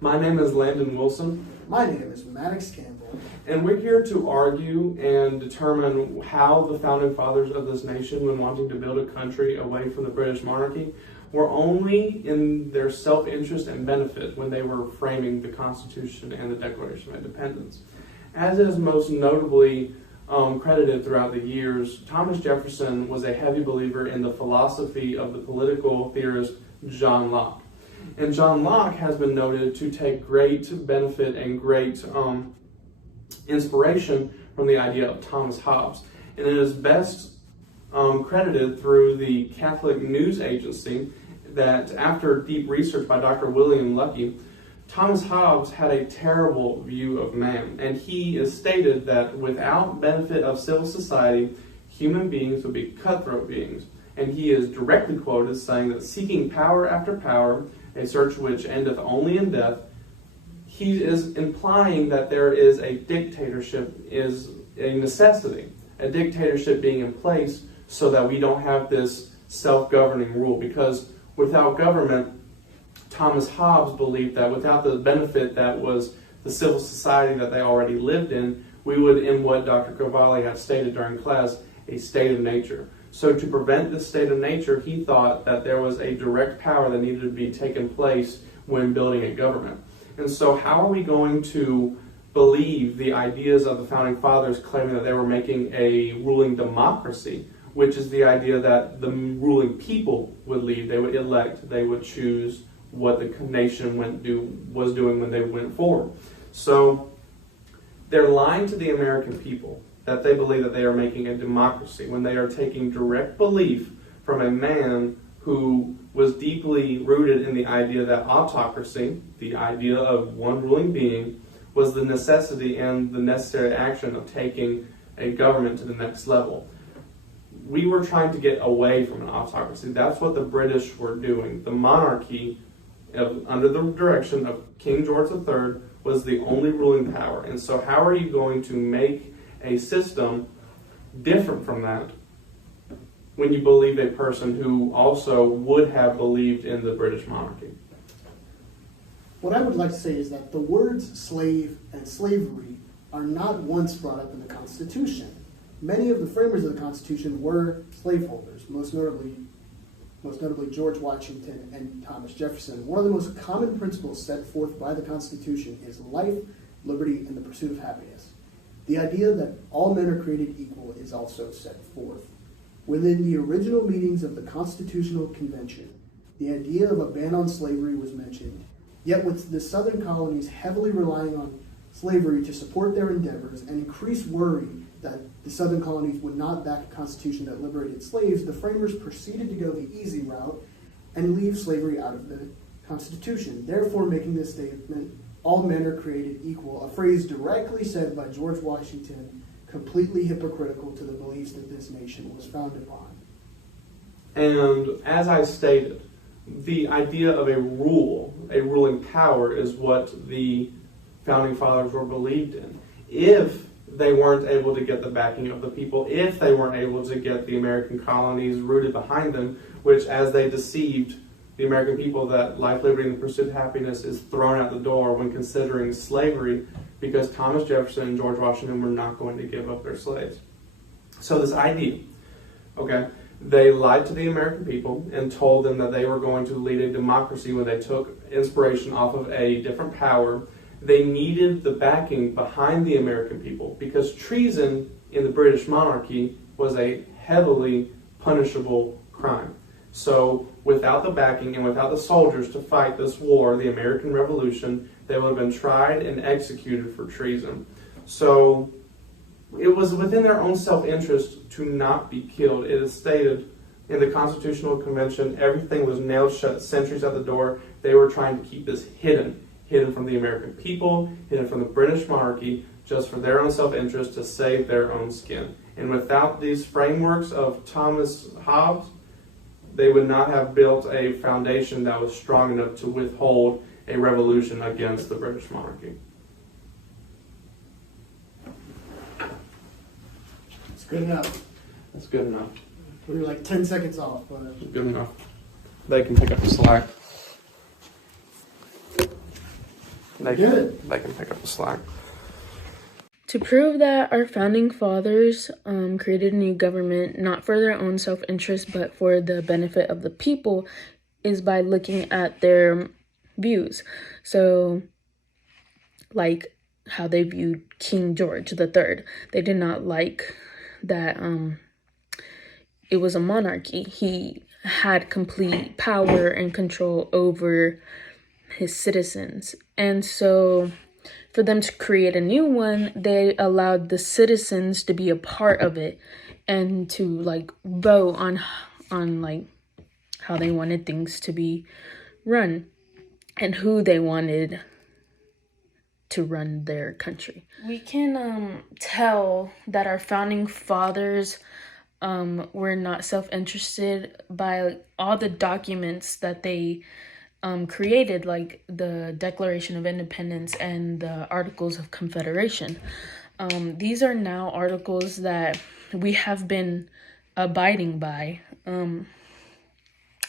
My name is Landon Wilson. My name is Maddox Campbell. And we're here to argue and determine how the founding fathers of this nation, when wanting to build a country away from the British monarchy, were only in their self-interest and benefit when they were framing the Constitution and the Declaration of Independence. As is most notably credited throughout the years, Thomas Jefferson was a heavy believer in the philosophy of the political theorist John Locke. And John Locke has been noted to take great benefit and great inspiration from the idea of Thomas Hobbes. And it is best credited through the Catholic News Agency that after deep research by Dr. William Lucky, Thomas Hobbes had a terrible view of man. And he is stated that without benefit of civil society, human beings would be cutthroat beings. And he is directly quoted saying that seeking power after power, a search which endeth only in death, he is implying that there is a dictatorship is a necessity. A dictatorship being in place so that we don't have this self-governing rule. Because without government, Thomas Hobbes believed that without the benefit that was the civil society that they already lived in, we would, in what Dr. Cavalli had stated during class, a state of nature. So to prevent this state of nature, he thought that there was a direct power that needed to be taken place when building a government. And so how are we going to believe the ideas of the Founding Fathers claiming that they were making a ruling democracy, which is the idea that the ruling people would lead, they would elect, they would choose what the nation was doing when they went forward. So they're lying to the American people that they believe that they are making a democracy when they are taking direct belief from a man who was deeply rooted in the idea that autocracy, the idea of one ruling being, was the necessity and the necessary action of taking a government to the next level. We were trying to get away from an autocracy. That's what the British were doing. The monarchy, under the direction of King George III, was the only ruling power. And so how are you going to make a system different from that when you believe a person who also would have believed in the British monarchy? What I would like to say is that the words slave and slavery are not once brought up in the Constitution. Many of the framers of the Constitution were slaveholders, most notably George Washington and Thomas Jefferson. One of the most common principles set forth by the Constitution is life, liberty, and the pursuit of happiness. The idea that all men are created equal is also set forth. Within the original meetings of the Constitutional Convention, the idea of a ban on slavery was mentioned, yet with the southern colonies heavily relying on slavery to support their endeavors and increased worry that the southern colonies would not back a constitution that liberated slaves, the framers proceeded to go the easy route and leave slavery out of the Constitution, therefore making this statement, all men are created equal, a phrase directly said by George Washington, completely hypocritical to the beliefs that this nation was founded upon. And as I stated, the idea of a ruling power, is what the Founding Fathers were believed in. If they weren't able to get the backing of the people, if they weren't able to get the American colonies rooted behind them, which as they deceived the American people that life, liberty, and the pursuit of happiness is thrown out the door when considering slavery, because Thomas Jefferson and George Washington were not going to give up their slaves. So this idea, okay, they lied to the American people and told them that they were going to lead a democracy when they took inspiration off of a different power. They needed the backing behind the American people because treason in the British monarchy was a heavily punishable crime. So without the backing and without the soldiers to fight this war, the American Revolution, they would have been tried and executed for treason. So it was within their own self-interest to not be killed. It is stated in the Constitutional Convention, everything was nailed shut, sentries at the door. They were trying to keep this hidden from the American people, hidden from the British monarchy, just for their own self-interest to save their own skin. And without these frameworks of Thomas Hobbes, they would not have built a foundation that was strong enough to withhold a revolution against the British monarchy. It's good enough. That's good enough. We were like 10 seconds off, but Good enough. They can pick up the slack. Good. They can pick up the slack. To prove that our founding fathers created a new government not for their own self-interest but for the benefit of the people is by looking at their views. So, like how they viewed King George III. They did not like that it was a monarchy. He had complete power and control over his citizens. And so for them to create a new one, they allowed the citizens to be a part of it and to like vote on like how they wanted things to be run and who they wanted to run their country. We can tell that our founding fathers were not self-interested by all the documents that they created, like the Declaration of Independence and the Articles of Confederation. These are now articles that we have been abiding by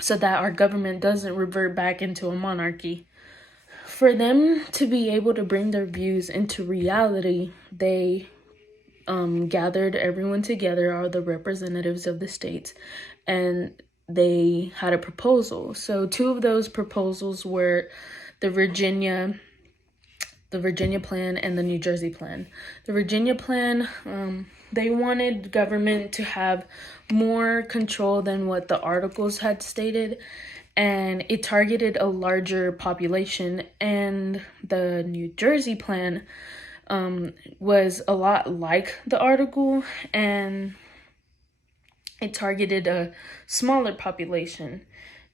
so that our government doesn't revert back into a monarchy. For them to be able to bring their views into reality, they gathered everyone together, all the representatives of the states, and they had a proposal. So 2 of those proposals were the Virginia plan and the New Jersey plan. The Virginia plan, they wanted government to have more control than what the articles had stated, and it targeted a larger population. And the New Jersey plan was a lot like the article, and it targeted a smaller population.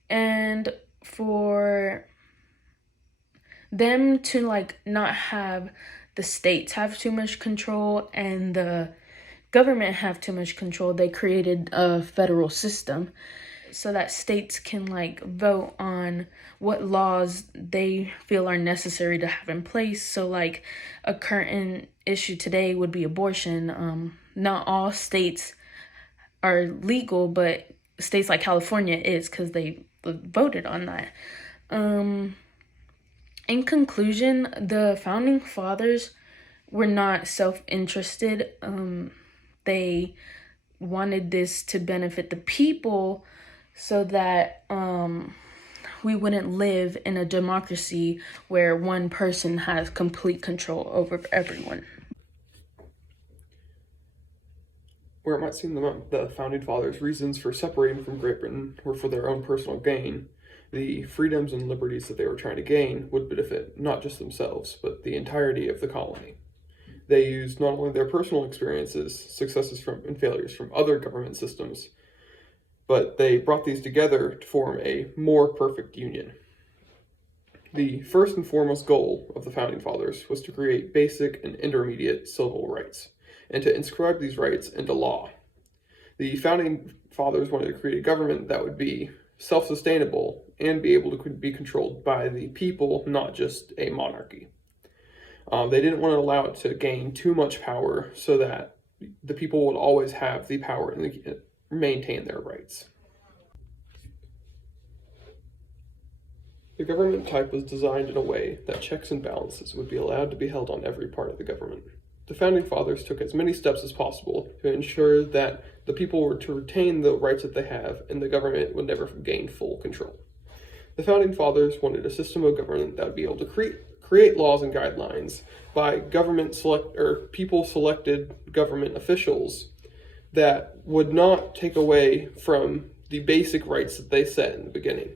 And for them to like not have the states have too much control and the government have too much control, they created a federal system so that states can like vote on what laws they feel are necessary to have in place. So like a current issue today would be abortion. Not all states are legal, but states like California is because they voted on that. In conclusion, the founding fathers were not self-interested. They wanted this to benefit the people so that we wouldn't live in a democracy where one person has complete control over everyone. Where it might seem the Founding Fathers' reasons for separating from Great Britain were for their own personal gain, the freedoms and liberties that they were trying to gain would benefit not just themselves, but the entirety of the colony. They used not only their personal experiences, successes and failures from other government systems, but they brought these together to form a more perfect union. The first and foremost goal of the Founding Fathers was to create basic and intermediate civil rights, and to inscribe these rights into law. The Founding Fathers wanted to create a government that would be self-sustainable and be able to be controlled by the people, not just a monarchy. They didn't want to allow it to gain too much power so that the people would always have the power and maintain their rights. The government type was designed in a way that checks and balances would be allowed to be held on every part of the government. The Founding Fathers took as many steps as possible to ensure that the people were to retain the rights that they have and the government would never gain full control. The Founding Fathers wanted a system of government that would be able to create laws and guidelines by people selected government officials that would not take away from the basic rights that they set in the beginning.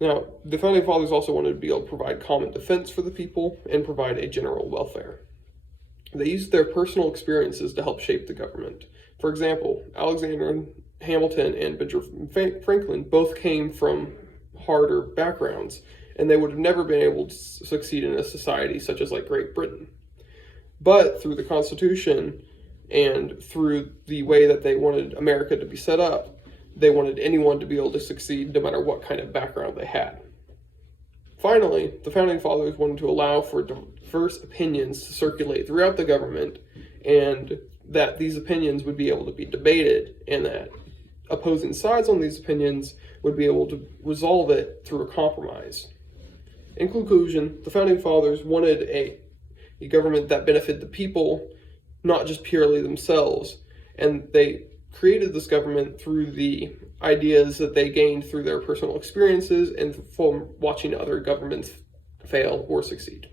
Now, the Founding Fathers also wanted to be able to provide common defense for the people and provide a general welfare. They used their personal experiences to help shape the government. For example, Alexander Hamilton and Benjamin Franklin both came from harder backgrounds, and they would have never been able to succeed in a society such as like Great Britain. But through the Constitution and through the way that they wanted America to be set up, they wanted anyone to be able to succeed no matter what kind of background they had. Finally, the Founding Fathers wanted to allow for diverse opinions to circulate throughout the government, and that these opinions would be able to be debated, and that opposing sides on these opinions would be able to resolve it through a compromise. In conclusion, the Founding Fathers wanted a government that benefited the people, not just purely themselves, and they created this government through the ideas that they gained through their personal experiences and from watching other governments fail or succeed.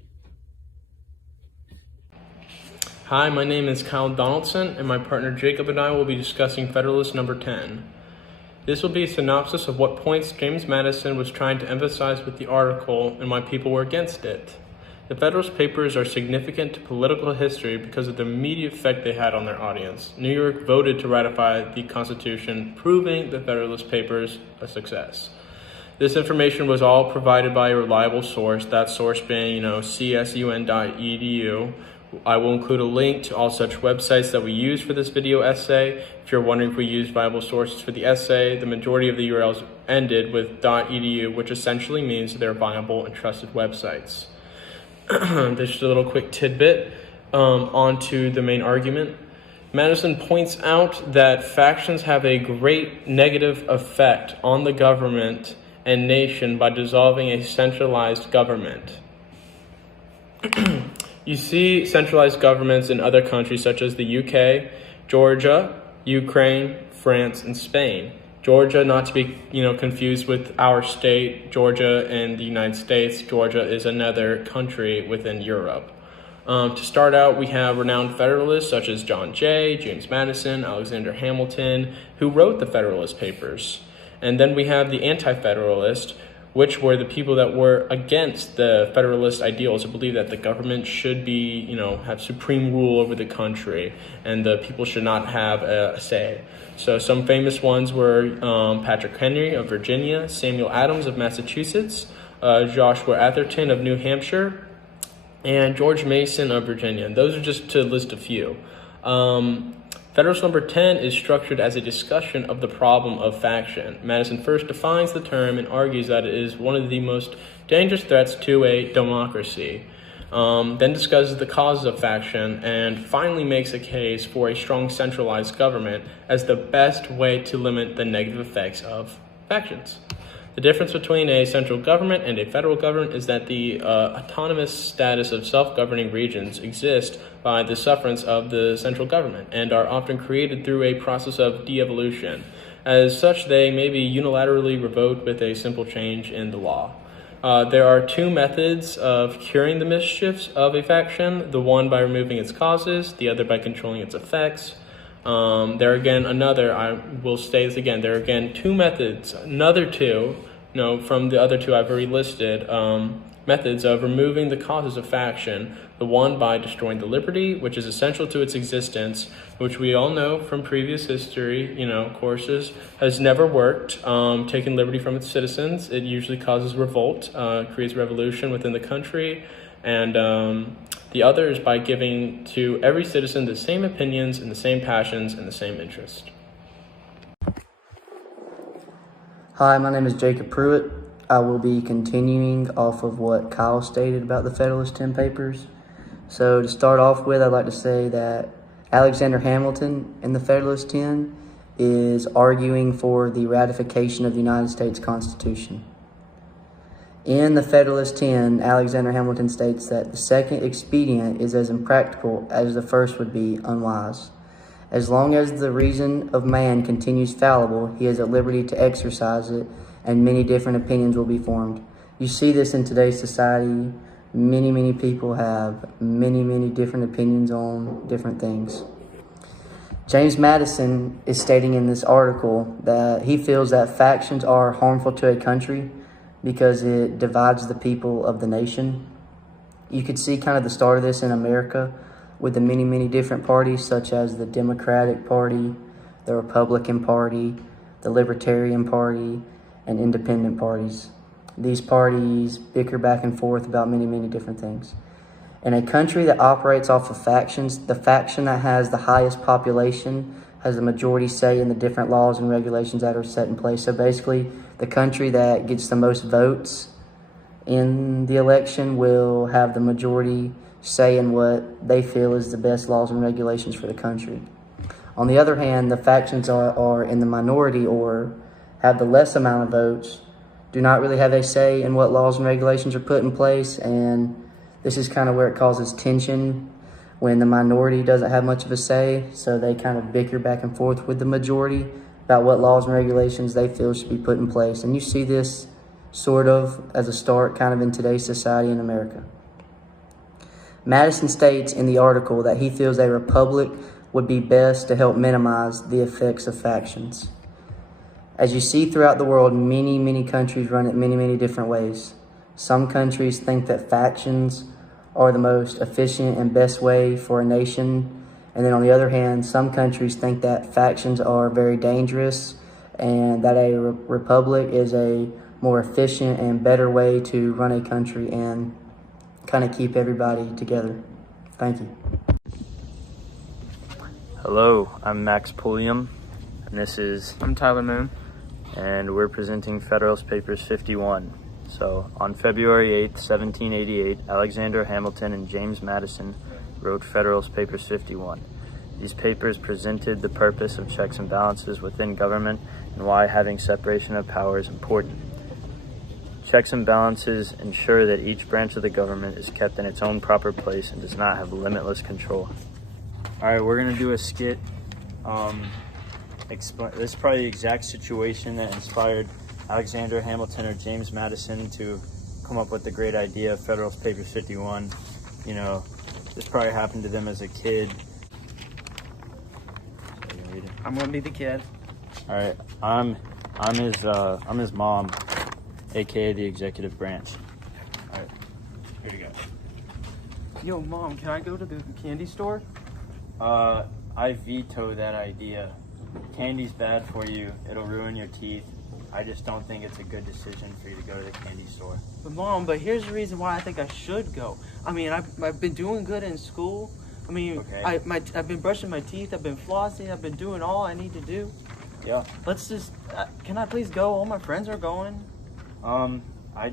Hi, my name is Kyle Donaldson, and my partner Jacob and I will be discussing Federalist number 10. This will be a synopsis of what points James Madison was trying to emphasize with the article and why people were against it. The Federalist Papers are significant to political history because of the immediate effect they had on their audience. New York voted to ratify the Constitution, proving the Federalist Papers a success. This information was all provided by a reliable source, that source being, csun.edu. I will include a link to all such websites that we use for this video essay. If you're wondering if we use viable sources for the essay, the majority of the URLs ended with .edu, which essentially means they're viable and trusted websites. Just a little quick tidbit onto the main argument. Madison points out that factions have a great negative effect on the government and nation by dissolving a centralized government. You see centralized governments in other countries such as the UK, Georgia, Ukraine, France, and Spain. Georgia, not to be confused with our state, Georgia in the United States. Georgia is another country within Europe. To start out, we have renowned Federalists such as John Jay, James Madison, Alexander Hamilton, who wrote the Federalist Papers. And then we have the Anti-Federalist, which were the people that were against the Federalist ideals, who believe that the government should be, have supreme rule over the country, and the people should not have a say. So some famous ones were Patrick Henry of Virginia, Samuel Adams of Massachusetts, Joshua Atherton of New Hampshire, and George Mason of Virginia. And those are just to list a few. Federalist number 10 is structured as a discussion of the problem of faction. Madison first defines the term and argues that it is one of the most dangerous threats to a democracy, then discusses the causes of faction, and finally makes a case for a strong centralized government as the best way to limit the negative effects of factions. The difference between a central government and a federal government is that the autonomous status of self-governing regions exist by the sufferance of the central government and are often created through a process of de-evolution. As such, they may be unilaterally revoked with a simple change in the law. There are two methods of curing the mischiefs of a faction, the one by removing its causes, the other by controlling its effects. There again, I will state this again, there are again two methods, from the other two I've already listed, methods of removing the causes of faction, the one by destroying the liberty, which is essential to its existence, which we all know from previous history, courses, has never worked. Taking liberty from its citizens, it usually causes revolt, creates revolution within the country, and the other is by giving to every citizen the same opinions and the same passions and the same interest. Hi, my name is Jacob Pruitt. I will be continuing off of what Kyle stated about the Federalist 10 Papers. So to start off with, I'd like to say that Alexander Hamilton in the Federalist 10 is arguing for the ratification of the United States Constitution. In the Federalist 10, Alexander Hamilton states that the second expedient is as impractical as the first would be unwise. As long as the reason of man continues fallible, he is at liberty to exercise it, and many different opinions will be formed. You see this in today's society. Many people have many different opinions on different things. James Madison is stating in this article that he feels that factions are harmful to a country because it divides the people of the nation. You could see kind of the start of this in America with the many different parties, such as the Democratic Party, the Republican Party, the Libertarian Party, and independent parties. These parties bicker back and forth about many different things. In a country that operates off of factions, the faction that has the highest population has the majority say in the different laws and regulations that are set in place. So basically, the country that gets the most votes in the election will have the majority say in what they feel is the best laws and regulations for the country. On the other hand, the factions are in the minority or have the less amount of votes do not really have a say in what laws and regulations are put in place, and this is kind of where it causes tension when the minority doesn't have much of a say, so they kind of bicker back and forth with the majority about what laws and regulations they feel should be put in place. And you see this sort of as a start kind of in today's society in America. Madison states in the article that he feels a republic would be best to help minimize the effects of factions. As you see throughout the world, many countries run it many different ways. Some countries think that factions are the most efficient and best way for a nation. And then on the other hand, some countries think that factions are very dangerous and that a republic is a more efficient and better way to run a country and kind of keep everybody together. Thank you. Hello, I'm Max Pulliam, and I'm Tyler Moon. and we're presenting Federalist Papers 51. So, on February 8th, 1788, Alexander Hamilton and James Madison wrote Federalist Papers 51. These papers presented the purpose of checks and balances within government and why having separation of power is important. Checks and balances ensure that each branch of the government is kept in its own proper place and does not have limitless control. Alright, we're going to do a skit. This is probably the exact situation that inspired Alexander Hamilton or James Madison to come up with the great idea of Federalist Papers 51. You know, this probably happened to them as a kid. I'm gonna be the kid. All right, I'm his mom, aka the executive branch. All right, here we go. Yo, Mom, can I go to the candy store? I veto that idea. Candy's bad for you. It'll ruin your teeth. I just don't think it's a good decision for you to go to the candy store. But Mom, here's the reason why I think I should go. I mean, I've been doing good in school. I mean, Okay. I've been brushing my teeth. I've been flossing. I've been doing all I need to do. Yeah. Let's just. Can I please go? All my friends are going. I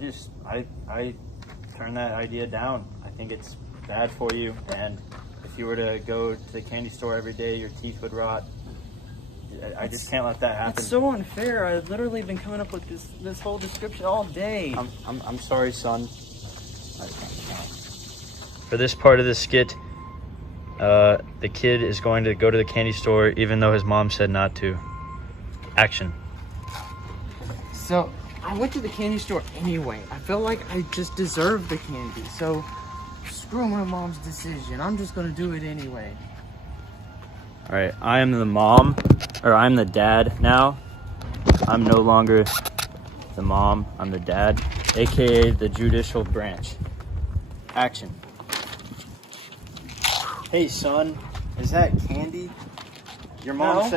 turn that idea down. I think it's bad for you, and if you were to go to the candy store every day, your teeth would rot. I just can't let that happen. It's so unfair. I've literally been coming up with this whole description all day. I'm sorry, son. For this part of the skit, the kid is going to go to the candy store even though his mom said not to. Action. So, I went to the candy store anyway. I felt like I just deserved the candy. So, screw my mom's decision. I'm just gonna do it anyway. All right, I am the mom, or I'm the dad now. I'm no longer the mom, I'm the dad, aka the judicial branch. Action. Hey son, is that candy? Your mom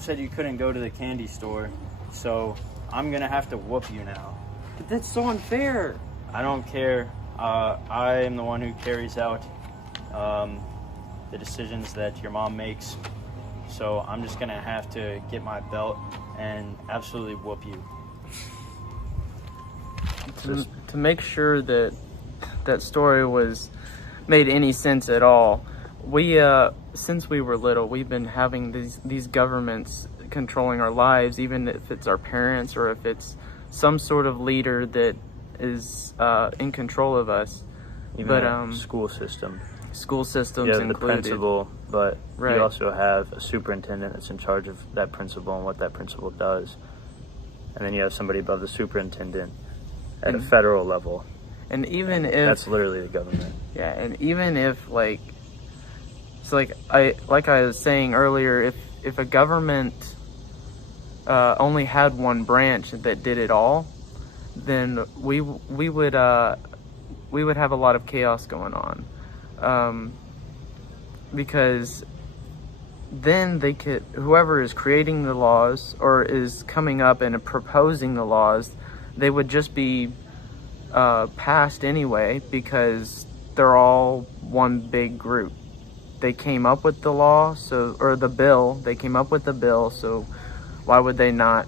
said you couldn't go to the candy store, so I'm gonna have to whoop you now. But that's so unfair. I don't care. I am the one who carries out the decisions that your mom makes. So I'm just gonna have to get my belt and absolutely whoop you. To make sure that that story made any sense at all, we since we were little, we've been having these governments controlling our lives, even if it's our parents or if it's some sort of leader that is in control of us. Even But a school system. school systems You have the included. principal, but Right. you also have a superintendent that's in charge of that principal and what that principal does. And then you have somebody above the superintendent at a federal level. And even if That's literally the government. yeah, and even if I was saying earlier, if a government only had one branch that did it all, then we would have a lot of chaos going on, because then whoever is creating the laws or is coming up and proposing the laws, they would just be passed anyway because they're all one big group. They came up with the law, they came up with the bill, so why would they not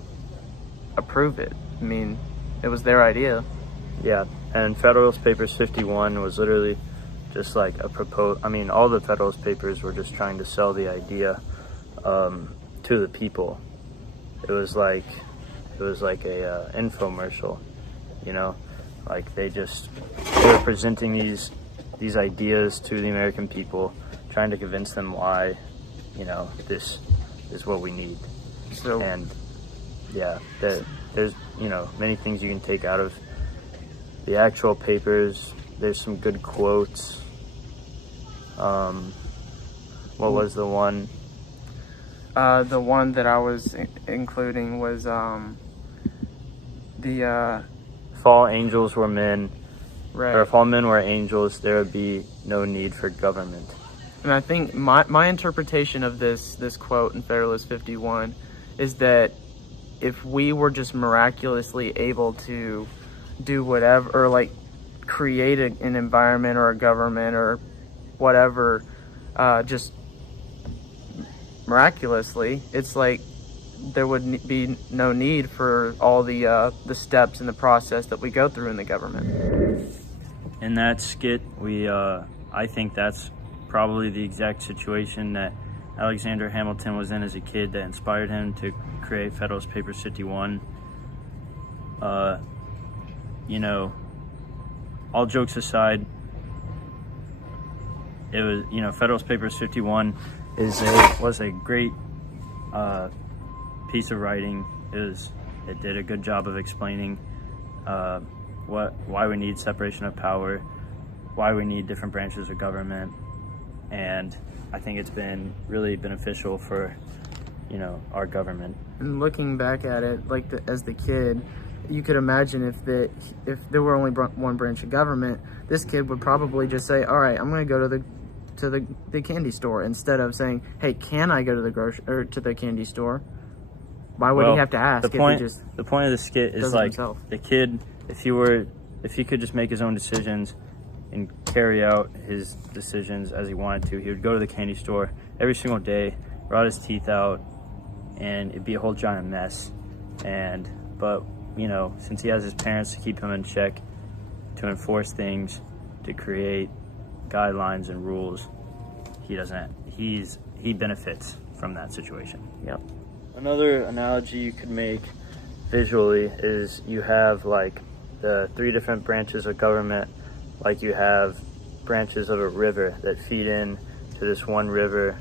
approve it? I mean, it was their idea. Yeah, and Federalist Papers 51 was literally just like all the Federalist Papers were just trying to sell the idea to the people. It was like, it was like a infomercial, you know, like they were presenting these ideas to the American people, trying to convince them why, you know, this is what we need. So, And yeah, there's, you know, many things you can take out of the actual papers. There's some good quotes. What was the one? the one that I was including was the If all angels were men, right. or if all men were angels, there would be no need for government. And I think my interpretation of this quote in Federalist 51 is that if we were just miraculously able to do whatever, or like create an environment or a government or whatever, just miraculously, it's like there would be no need for all the steps in the process that we go through in the government. In that skit, I think that's probably the exact situation that Alexander Hamilton was in as a kid that inspired him to create Federalist Papers 51. You know, all jokes aside, it was, you know, Federalist Papers 51 was a great piece of writing. It did a good job of explaining why we need separation of power, why we need different branches of government, and I think it's been really beneficial for, you know, our government. And looking back at it, like as the kid, you could imagine if there were only one branch of government, this kid would probably just say, "All right, I'm going to go to the candy store," instead of saying, "Hey, can I go to the candy store?" Why would he have to ask? The point of the skit is like the kid, if he could just make his own decisions and carry out his decisions as he wanted to, he would go to the candy store every single day, rot his teeth out, and it'd be a whole giant mess. But you know, since he has his parents to keep him in check, to enforce things, to create guidelines and rules, he benefits from that situation. Yep. Another analogy you could make visually is you have like the 3 different branches of government, like you have branches of a river that feed in to this one river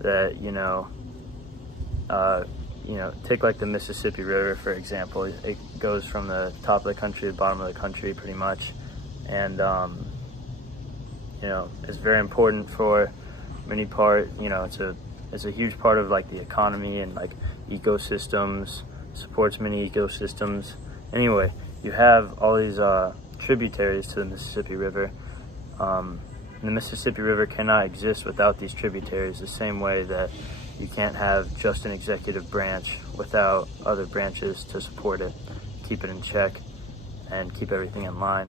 that, take like the Mississippi River, for example. It goes from the top of the country to the bottom of the country pretty much. And, it's very important for many part, it's a huge part of like the economy and like ecosystems, supports many ecosystems. Anyway, you have all these tributaries to the Mississippi River. And the Mississippi River cannot exist without these tributaries, the same way that you can't have just an executive branch without other branches to support it, keep it in check, and keep everything in line.